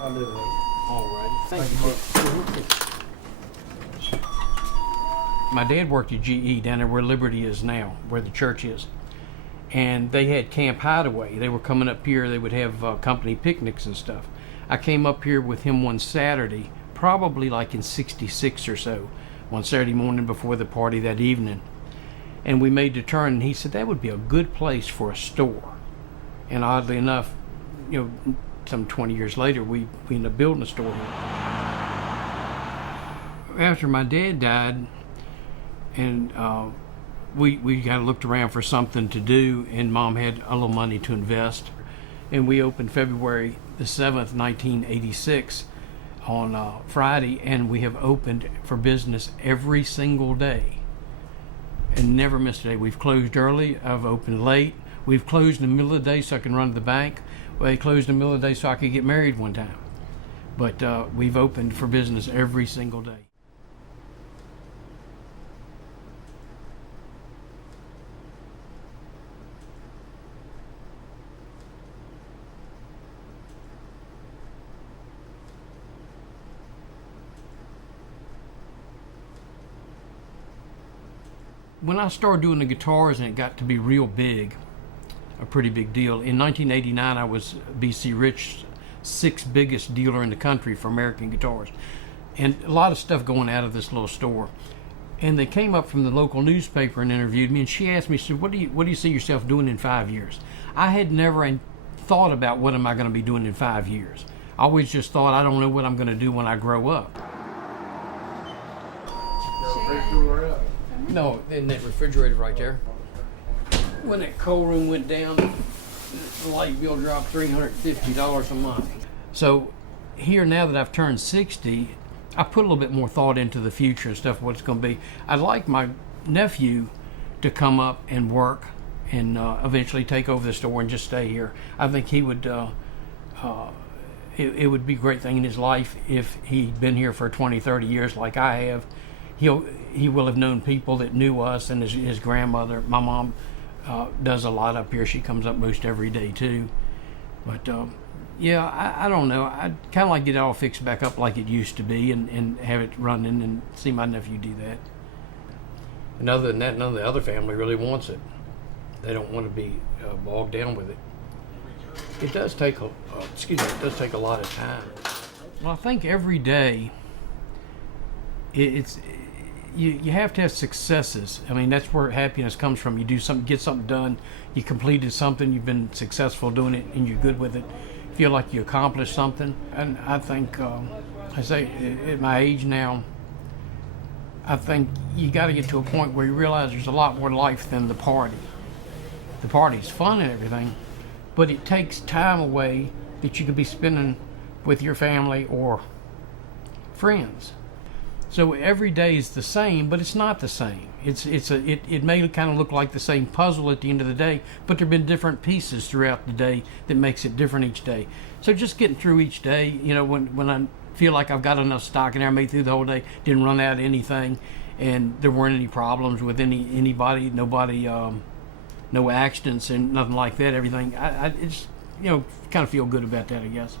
I'll do it. All right. Thank you. My dad worked at GE down there where Liberty is now, where the church is. And they had Camp Hideaway. They were coming up here. They would have company picnics and stuff. I came up here with him one Saturday, probably like in '66 or so, one Saturday morning before the party that evening. And we made the turn, and he said that would be a good place for a store. And oddly enough, some 20 years later, we ended up building a store here. After my dad died, and we kind of looked around for something to do, and Mom had a little money to invest. And we opened February the 7th, 1986 on Friday, and we have opened for business every single day and never missed a day. We've closed early, I've opened late, we've closed in the middle of the day so I can run to the bank. Well, they closed in the middle of the day so I could get married one time. But we've opened for business every single day. When I started doing the guitars and it got to be real big, a pretty big deal, in 1989 I was BC Rich's 6th biggest dealer in the country for American guitars. And a lot of stuff going out of this little store. And they came up from the local newspaper and interviewed me, and she asked me, she said, what do you see yourself doing in 5 years? I had never thought about what am I going to be doing in 5 years. I always just thought, I don't know what I'm going to do when I grow up. No, in that refrigerator right there. When that cold room went down, the light bill dropped $350 a month. So here, now that I've turned 60, I put a little bit more thought into the future and stuff, what it's going to be. I'd like my nephew to come up and work and eventually take over the store and just stay here. I think he would, it would be a great thing in his life if he'd been here for 20, 30 years like I have. He will have known people that knew us, and his grandmother, my mom, does a lot up here. She comes up most every day too. But yeah, I don't know. I'd kind of like to get it all fixed back up like it used to be, and have it running and see my nephew do that. And other than that, none of the other family really wants it. They don't want to be bogged down with it. It does take it does take a lot of time. Well, I think every day you have to have successes. I mean, that's where happiness comes from. You do something, get something done, you completed something, you've been successful doing it, and you're good with it. Feel like you accomplished something. And I think, I say, at my age now, I think you got to get to a point where you realize there's a lot more life than the party. The party's fun and everything, but it takes time away that you could be spending with your family or friends. So every day is the same, but it's not the same. It may kind of look like the same puzzle at the end of the day, but there have been different pieces throughout the day that makes it different each day. So just getting through each day, when I feel like I've got enough stock in there, I made through the whole day, didn't run out of anything, and there weren't any problems with anybody, nobody, no accidents and nothing like that. Everything, I just kind of feel good about that, I guess.